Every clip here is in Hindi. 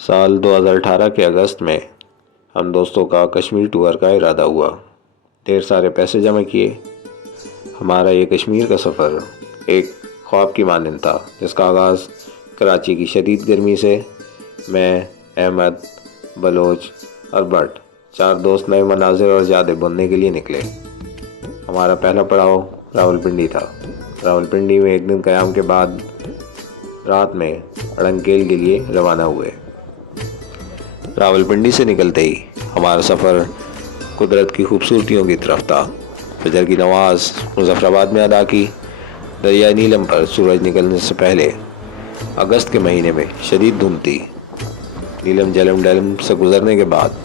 साल 2018 के अगस्त में हम दोस्तों का कश्मीर टूर का इरादा हुआ। ढेर सारे पैसे जमा किए। हमारा ये कश्मीर का सफ़र एक ख्वाब की मानंद था, जिसका आगाज़ कराची की शदीद गर्मी से मैं, अहमद, बलोच और भट्ट चार दोस्त नए मनाजिर और यादें बुनने के लिए निकले। हमारा पहला पड़ाव रावलपिंडी था। रावलपिंडी में एक दिन क़याम के बाद रात में अड़ंगकेल के लिए रवाना हुए। रावलपिंडी से निकलते ही हमारा सफ़र कुदरत की खूबसूरतियों की तरफ था। फजर की नमाज मुजफ्फराबाद में अदा की। दरिया नीलम पर सूरज निकलने से पहले अगस्त के महीने में शदीद धुंध थी। नीलम जलम डलम से गुजरने के बाद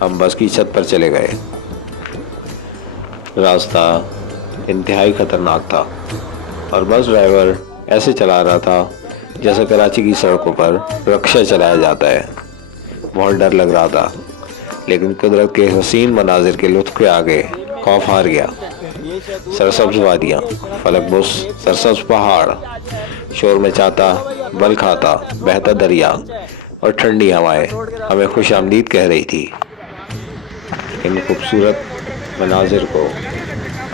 हम बस की छत पर चले गए। रास्ता इंतहाई ख़तरनाक था और बस ड्राइवर ऐसे चला रहा था जैसे कराची की सड़कों पर रक्षा चलाया जाता है। बहुत डर लग रहा था, लेकिन कुदरत के हसीन मनाजिर के लुत्फ़ के आगे खौफ हार गया। सरसब्ज़ वादियाँ, फलकबुस, सरसब्ज़ पहाड़, शोर मचाता, बल खाता, बहता दरिया और ठंडी हवाएं हमें खुश आमदीद कह रही थी। इन खूबसूरत मनाजिर को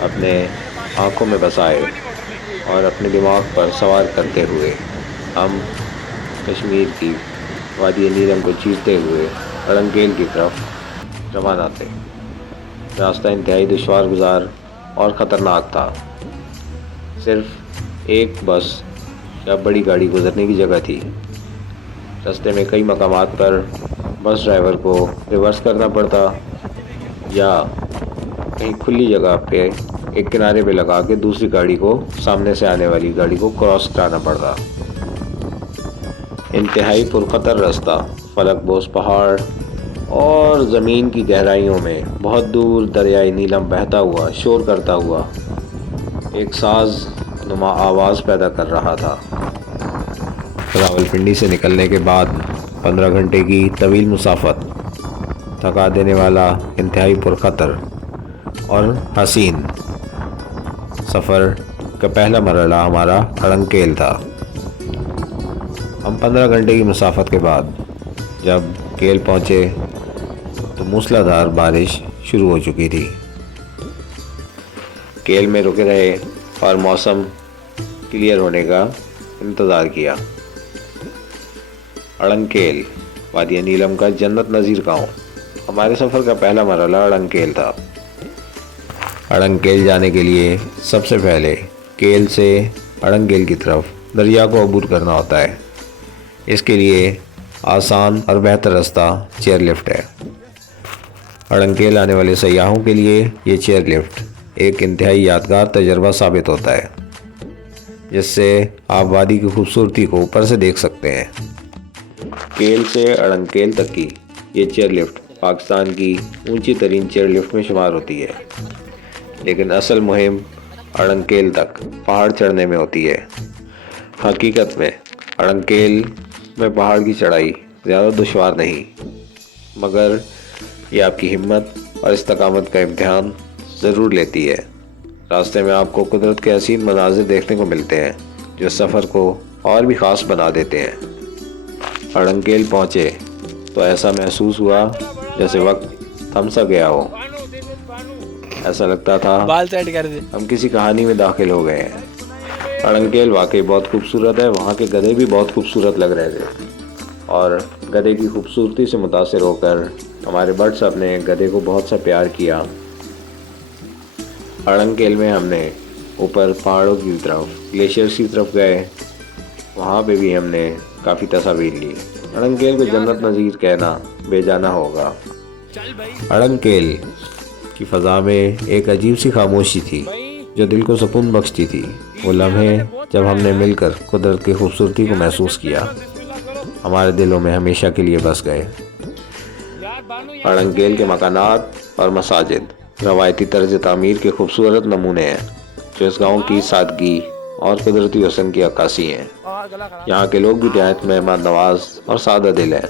अपने आँखों में बसाए और अपने दिमाग पर सवार करते हुए हम कश्मीर की वादी नीलम को चीरते हुए अड़ंगकेल की तरफ रवाना थे। रास्ता इंतहाई दुश्वार गुजार और ख़तरनाक था। सिर्फ एक बस या बड़ी गाड़ी गुजरने की जगह थी। रास्ते में कई मकामात पर बस ड्राइवर को रिवर्स करना पड़ता या कहीं खुली जगह पे एक किनारे पे लगा के दूसरी गाड़ी को, सामने से आने वाली गाड़ी को क्रॉस कराना पड़ता। इंतहाई पुरखतर रास्ता, फलकबोस पहाड़ और ज़मीन की गहराइयों में बहुत दूर दरियाई नीलम बहता हुआ, शोर करता हुआ एक साज नुमा आवाज़ पैदा कर रहा था। रावलपिंडी से निकलने के बाद 15 घंटे की तवील मुसाफत, थका देने वाला इंतहाई पुरखतर और हसीन सफ़र का पहला मरहला हमारा अड़ंगकेल था। हम 15 घंटे की मुसाफत के बाद जब केल पहुँचे तो मूसलाधार बारिश शुरू हो चुकी थी। केल में रुके रहे और मौसम क्लियर होने का इंतज़ार किया। अड़ंगकेल, वादी नीलम का जन्नत नज़ीर गाँव। हमारे सफ़र का पहला मरहला अड़ंगकेल था। अड़ंगकेल जाने के लिए सबसे पहले केल से अड़ंगकेल की तरफ दरिया को अबूर करना होता है। इसके लिए आसान और बेहतर रास्ता चेयर लिफ्ट है। अड़ंगकेल आने वाले सयाहों के लिए ये चेयर लिफ्ट एक इंतहाई यादगार तजर्बा साबित होता है, जिससे आप वादी की खूबसूरती को ऊपर से देख सकते हैं। केल से अड़ंगकेल तक की ये चेयर लिफ्ट पाकिस्तान की ऊंची तरीन चेयर लिफ्ट में शुमार होती है, लेकिन असल मुहिम अड़ंगकेल तक पहाड़ चढ़ने में होती है। हकीकत में अड़ंगकेल में पहाड़ की चढ़ाई ज़्यादा दुश्वार नहीं, मगर ये आपकी हिम्मत और इस्तकामत का इम्तिहान ज़रूर लेती है। रास्ते में आपको कुदरत के हसीन मनाज़िर देखने को मिलते हैं, जो सफ़र को और भी ख़ास बना देते हैं। अड़ंगकेल पहुँचे तो ऐसा महसूस हुआ जैसे वक्त थम सा गया हो। ऐसा लगता था बाल सेट कर दे, हम किसी कहानी में दाखिल हो गए हैं। अड़ंगकेल वाकई बहुत खूबसूरत है। वहाँ के गधे भी बहुत खूबसूरत लग रहे थे और गधे की खूबसूरती से मुतासिर होकर हमारे भट्ट साहब ने गधे को बहुत सा प्यार किया। अड़ंगकेल में हमने ऊपर पहाड़ों की तरफ, ग्लेशियर्स की तरफ गए। वहाँ पे भी हमने काफ़ी तस्वीर ली। अड़ंगकेल को जन्नत नज़ीर कहना बेजाना होगा। अड़ंगकेल की फ़ज़ा में एक अजीब सी खामोशी थी जो दिल को सुकून बख्शती थी। वो लम्हे जब हमने मिलकर कुदरत की खूबसूरती को महसूस किया, हमारे दिलों में हमेशा के लिए बस गए। अड़ंगकेल के मकानात और मसाजिद रवायती तर्ज तामीर के खूबसूरत नमूने हैं, जो इस गाँव की सादगी और कुदरती हुस्न की अक्कासी हैं। यहाँ के लोग भी निहायत मेहमान नवाज और सादा दिल हैं।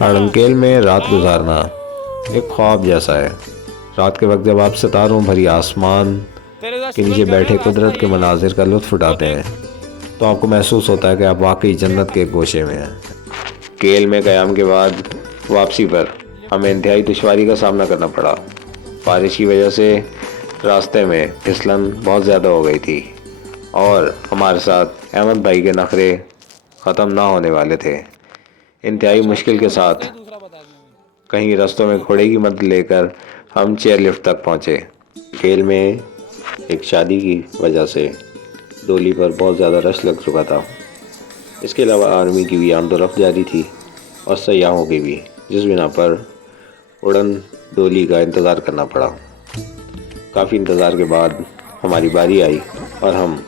अड़ंगकेल में रात गुजारना एक ख्वाब जैसा है। रात के वक्त जब आप सितारों भरी आसमान के नीचे बैठे कुदरत के मनाजिर का लुत्फ़ उठाते हैं, तो तो आपको महसूस होता है कि आप वाकई जन्नत के गोशे में हैं। केल में क़याम के बाद वापसी पर हमें इंतहाई दुश्वारी का सामना करना पड़ा। बारिश की वजह से रास्ते में फिसलन बहुत ज़्यादा हो गई थी और हमारे साथ अहमद भाई के नखरे ख़त्म ना होने वाले थे। इंतहाई मुश्किल के साथ कहीं रास्तों में घोड़े की मदद लेकर हम चेयर लिफ्ट तक पहुँचे। केल में एक शादी की वजह से डोली पर बहुत ज़्यादा रश लग चुका था। इसके अलावा आर्मी की भी आमदोरफ्त जारी थी और सयाहों की भी, जिस बिना पर उड़न डोली का इंतज़ार करना पड़ा। काफ़ी इंतज़ार के बाद हमारी बारी आई और हम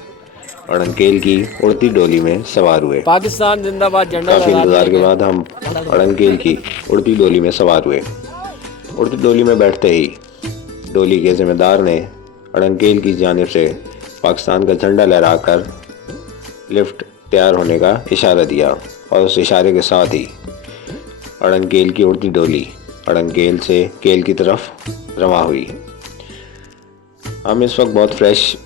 अड़ंकेल की उड़ती डोली में सवार हुए। पाकिस्तान जिंदाबाद झंडा काफ़ी लगा इंतज़ार के देंगे। बाद हम अड़ंकेल की उड़ती डोली में सवार हुए। उड़ती डोली में बैठते ही डोली के ज़िम्मेदार ने अड़ंकेल की जानिब से पाकिस्तान का झंडा लहराकर लिफ्ट तैयार होने का इशारा दिया और उस इशारे के साथ ही अड़ंकेल की उड़ती डोली अड़ंकेल से केल की तरफ रवाना हुई। हम इस वक्त बहुत फ्रेश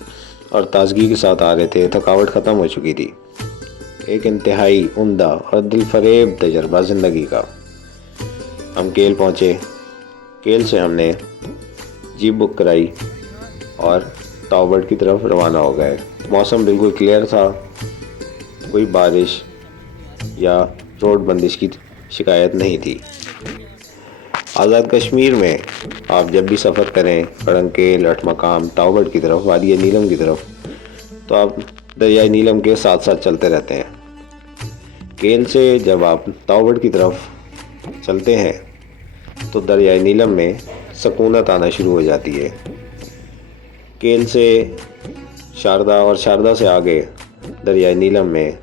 और ताजगी के साथ आ रहे थे। थकावट ख़त्म हो चुकी थी। एक इंतहाई उम्दा और दिलफरेब तजर्बा ज़िंदगी का। हम केल पहुँचे। केल से हमने जीप बुक कराई और ताओबड़ की तरफ रवाना हो गए। मौसम बिल्कुल क्लियर था, कोई बारिश या रोड बंदिश की शिकायत नहीं थी। आज़ाद कश्मीर में आप जब भी सफ़र करें अड़ंकेल, अठमकाम, ताओबड़ की तरफ, वादी नीलम की तरफ, तो आप दरियाई नीलम के साथ साथ चलते रहते हैं। केल से जब आप ताओबड़ की तरफ चलते हैं तो दरियाई नीलम में सकूनत आना शुरू हो जाती है। केल से शारदा और शारदा से आगे दरियाई नीलम में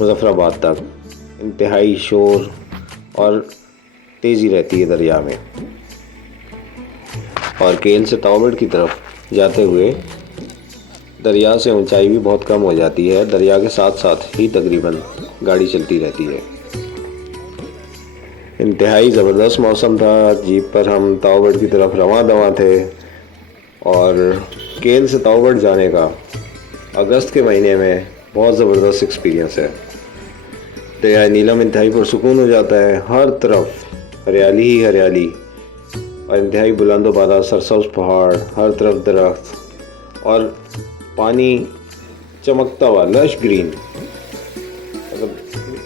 मुजफ्फराबाद तक इंतहाई शोर और तेज़ी रहती है दरिया में। और केल से ताओबड़ की तरफ जाते हुए दरिया से ऊंचाई भी बहुत कम हो जाती है। दरिया के साथ साथ ही तकरीबन गाड़ी चलती रहती है। इंतहाई ज़बरदस्त मौसम था। जीप पर हम ताओबड़ की तरफ रवां दवां थे और केल से ताओबड़ जाने का अगस्त के महीने में बहुत ज़बरदस्त एक्सपीरियंस है। दरिया नीलम इंतहाई पुरसुकून हो जाता है। हर तरफ हरियाली ही हरियाली और इंतहाई बुलंद बाला सरसब्ज़ पहाड़, हर तरफ दरख्त और पानी चमकता हुआ lush green,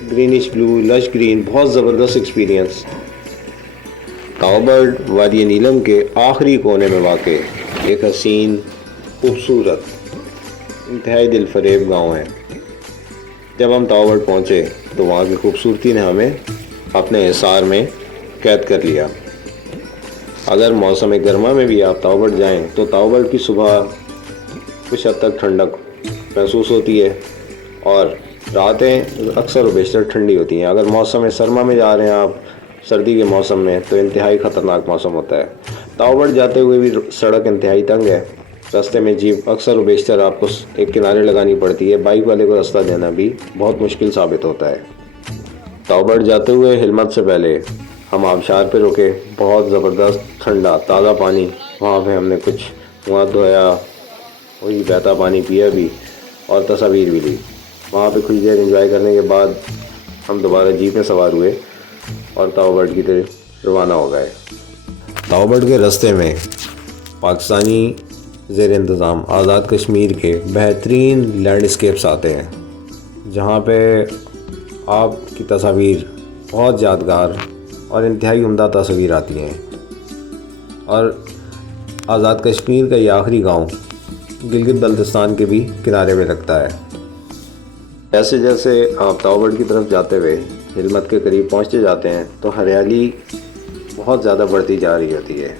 greenish blue, lush green, बहुत ज़बरदस्त एक्सपीरियंस। ताओबड़ वादी नीलम के आखिरी कोने में वाक़ एक हसीन, खूबसूरत, इंतहाई दिलफरेब गाँव है। जब हम ताओबड़ पहुँचे तो वहाँ की खूबसूरती ने हमें अपने हिसार में कैद कर लिया। अगर मौसम गर्मा में भी आप ताओबड़ जाएं तो ताओबड़ की सुबह कुछ हद तक ठंडक महसूस होती है और रातें अक्सर व बेशतर ठंडी होती हैं। अगर मौसम सरमा में जा रहे हैं आप, सर्दी के मौसम में, तो इंतहाई ख़तरनाक मौसम होता है। ताओबड़ जाते हुए भी सड़क इंतहाई तंग है। रास्ते में जीप अक्सर व बेशतर आपको एक किनारे लगानी पड़ती है। बाइक वाले को रास्ता देना भी बहुत मुश्किल साबित होता है। ताओबड़ जाते हुए हिलमत से पहले हम आबशार पे रुके। बहुत ज़बरदस्त ठंडा ताज़ा पानी, वहाँ पे हमने कुछ मुँह धोया, वही बहता पानी पिया भी और तस्वीर भी ली। वहाँ पे कुछ देर एंजॉय करने के बाद हम दोबारा जीप में सवार हुए और ताओबड़ की तरफ रवाना हो गए। ताओबड़ के रास्ते में पाकिस्तानी ज़ेर इंतज़ाम आज़ाद कश्मीर के बेहतरीन लैंडस्केप्स आते हैं, जहाँ पे आपकी तस्वीर बहुत यादगार और इंतहाई उम्दा तस्वीर आती हैं। और आज़ाद कश्मीर का ये आखिरी गांव गिलगित बल्तिस्तान के भी किनारे में लगता है। जैसे जैसे आप ताओबड़ की तरफ जाते हुए हिलमत के करीब पहुंचते जाते हैं तो हरियाली बहुत ज़्यादा बढ़ती जा रही होती है।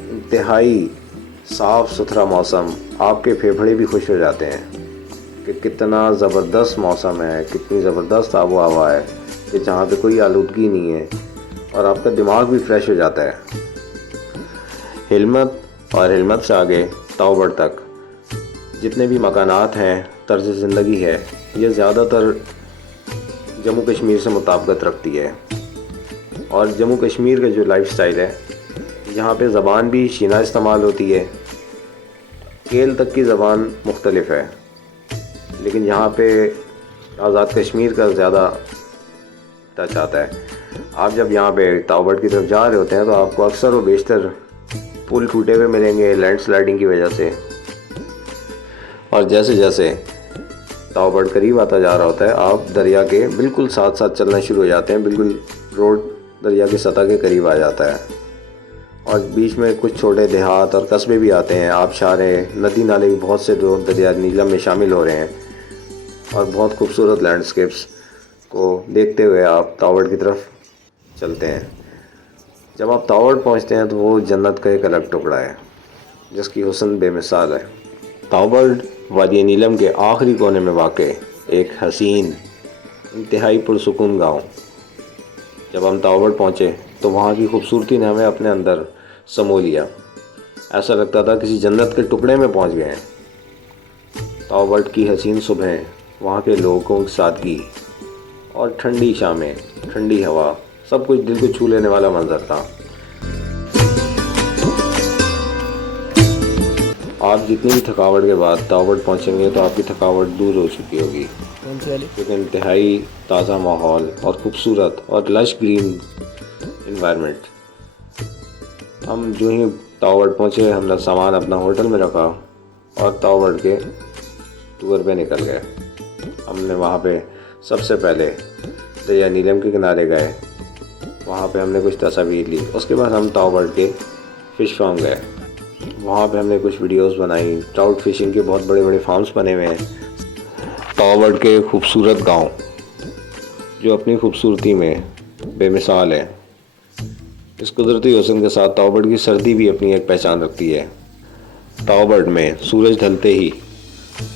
इंतहाई साफ़ सुथरा मौसम, आपके फेफड़े भी खुश हो जाते हैं कि कितना ज़बरदस्त मौसम है, कितनी ज़बरदस्त आबो हवा है कि जहाँ पे कोई आलूदगी नहीं है और आपका दिमाग भी फ्रेश हो जाता है। हिलमत और हिलमत से आगे ताओबड़ तक जितने भी मकानात हैं, तर्ज ज़िंदगी है, ये ज़्यादातर जम्मू कश्मीर से मुताबिकत रखती है। और जम्मू कश्मीर का जो लाइफस्टाइल है, यहाँ पे ज़बान भी शीना इस्तेमाल होती है। केल तक की ज़बान मुख्तलिफ है। लेकिन यहाँ पे आज़ाद कश्मीर का ज़्यादा टच आता है। आप जब यहाँ पे ताओबड़ की तरफ जा रहे होते हैं तो आपको अक्सर व बेशतर पुल टूटे हुए मिलेंगे लैंडस्लाइडिंग की वजह से। और जैसे जैसे ताओबड़ करीब आता जा रहा होता है आप दरिया के बिल्कुल साथ साथ चलना शुरू हो जाते हैं, बिल्कुल रोड दरिया की सतह के करीब आ जाता है। और बीच में कुछ छोटे देहात और कस्बे भी आते हैं, आबशारें, नदी नाले भी बहुत से जो दरिया नीलम में शामिल हो रहे हैं। और बहुत खूबसूरत लैंडस्केप्स को देखते हुए आप ताओबड़ की तरफ चलते हैं। जब आप ताओबड़ पहुंचते हैं तो वो जन्नत का एक अलग टुकड़ा है जिसकी हुस्न बेमिसाल है। ताओबड़ वादी नीलम के आखिरी कोने में वाक़ एक हसीन इंतहाई पुरसुकून गाँव। जब हम ताओबड़ पहुँचे तो वहाँ की खूबसूरती ने हमें अपने अंदर समो लिया। ऐसा लगता था किसी जन्नत के टुकड़े में पहुँच गए हैं। ताओबड़ की हसीन सुबह, वहाँ के लोगों की सादगी और ठंडी शामें, ठंडी हवा, सब कुछ दिल को छू लेने वाला मंजर था। आप जितनी भी थकावट के बाद ताओबड़ पहुँचेंगे तो आपकी थकावट दूर हो चुकी होगी, क्योंकि इंतहाई ताज़ा माहौल और खूबसूरत और लश ग्रीन इन्वायरमेंट। हम जो ही ताओबड़ पहुँचे हमने सामान अपना होटल में रखा और ताओबड़ के टूर पे निकल गए। हमने वहाँ पे सबसे पहले दरिया नीलम के किनारे गए, वहाँ पे हमने कुछ तस्वीर ली। उसके बाद हम ताओबड़ के फ़िश फार्म गए, वहाँ पे हमने कुछ वीडियोस बनाई। ट्राउट फिशिंग के बहुत बड़े बड़े फार्म्स बने हुए हैं। ताओबड़ के खूबसूरत गांव जो अपनी खूबसूरती में बेमिसाल है। इस कुदरती हुस्न के साथ ताओबड़ की सर्दी भी अपनी एक पहचान रखती है। ताओबड़ में सूरज ढलते ही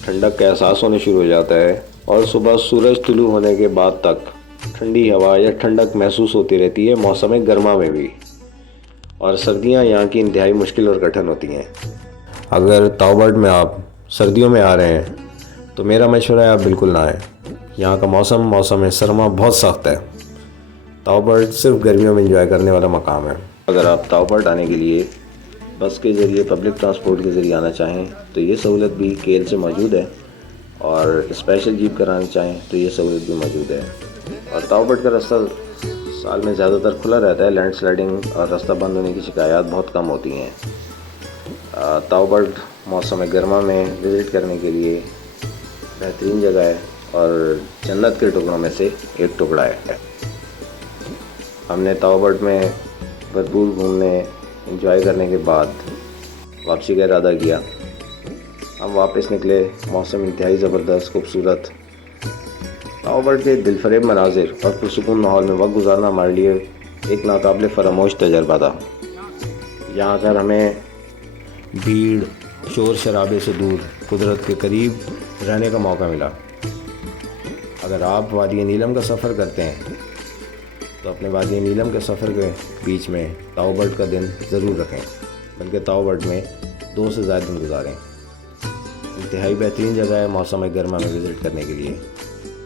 ठंडक का एहसास होने शुरू हो जाता है और सुबह सूरज तुलू होने के बाद तक ठंडी हवा या ठंडक महसूस होती रहती है, मौसम गर्मा में भी। और सर्दियां यहाँ की इंतहाई मुश्किल और कठिन होती हैं। अगर ताओबड़ में आप सर्दियों में आ रहे हैं तो मेरा मशवरा है आप बिल्कुल ना आएँ। यहाँ का मौसम सरमा बहुत सख्त है। ताओबड़ सिर्फ गर्मियों में एंजॉय करने वाला मकाम है। अगर आप ताओबड़ आने के लिए बस के ज़रिए, पब्लिक ट्रांसपोर्ट के ज़रिए आना चाहें तो ये सहूलत भी केल से मौजूद है, और स्पेशल जीप कराना चाहें तो ये सहूलत भी मौजूद है। और ताओबड़ का रास्ता साल में ज़्यादातर खुला रहता है। लैंडस्लाइडिंग और रास्ता बंद होने की शिकायत बहुत कम होती हैं। ताओबड़ मौसम गर्मा में विज़िट करने के लिए बेहतरीन जगह है और जन्नत के टुकड़ों में से एक टुकड़ा है। हमने ताओबड़ में भरपूर घूमने, एंजॉय करने के बाद वापसी का इरादा किया। हम वापस निकले, मौसम इंतहाई ज़बरदस्त, खूबसूरत। ताओबड़ के दिलफरेब मनाजिर और पुरसुकून माहौल में वक्त गुजारना हमारे लिए एक नाकाबिल फरामोश तजर्बा था। यहाँ आकर हमें भीड़, शोर शराबे से दूर कुदरत के करीब रहने का मौका मिला। अगर आप वादी नीलम का सफ़र करते हैं तो अपने वादी नीलम के सफ़र के बीच में ताओबड़ का दिन ज़रूर रखें, बल्कि ताओबड़ में 2 से ज़्यादा दिन गुजारें। इंतहाई बेहतरीन जगह है मौसम गर्मा में विज़िट करने के लिए।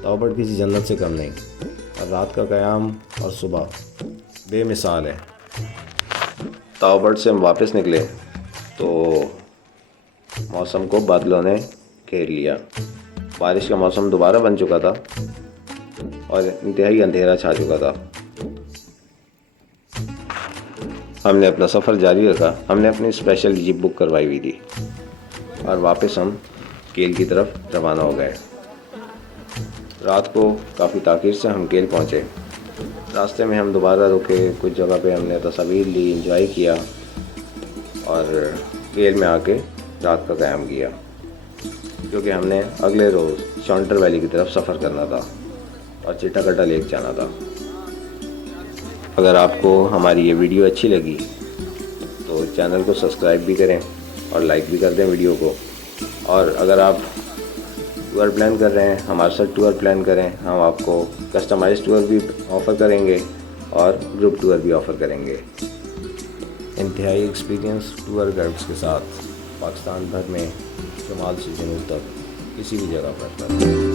ताओबड़ किसी जन्नत से कम नहीं, और रात का क़याम और सुबह बेमिसाल है। ताओबड़ से हम वापस निकले तो मौसम को बादलों ने घेर लिया। बारिश का मौसम दोबारा बन चुका था और इंतहाई अंधेरा छा चुका था। हमने अपना सफ़र जारी रखा। हमने अपनी स्पेशल जीप बुक करवाई हुई थी और वापस हम केल की तरफ रवाना हो गए। रात को काफ़ी ताख़ीर से हम केल पहुँचे। रास्ते में हम दोबारा रुके, कुछ जगह पे हमने तस्वीर ली, एंजॉय किया और केल में आके रात का क़याम किया, क्योंकि हमने अगले रोज़ शॉन्टर वैली की तरफ सफ़र करना था और चिट्टाकट्टा लेक जाना था। अगर आपको हमारी ये वीडियो अच्छी लगी तो चैनल को सब्सक्राइब भी करें और लाइक भी कर दें वीडियो को। और अगर आप टूर प्लान कर रहे हैं, हमारे साथ टूर प्लान करें, हम आपको कस्टमाइज्ड टूर भी ऑफ़र करेंगे और ग्रुप टूर भी ऑफ़र करेंगे। इंतहाई एक्सपीरियंस टूर गाइड्स के साथ पाकिस्तान भर में शुमाल से जनूब तक किसी भी जगह पर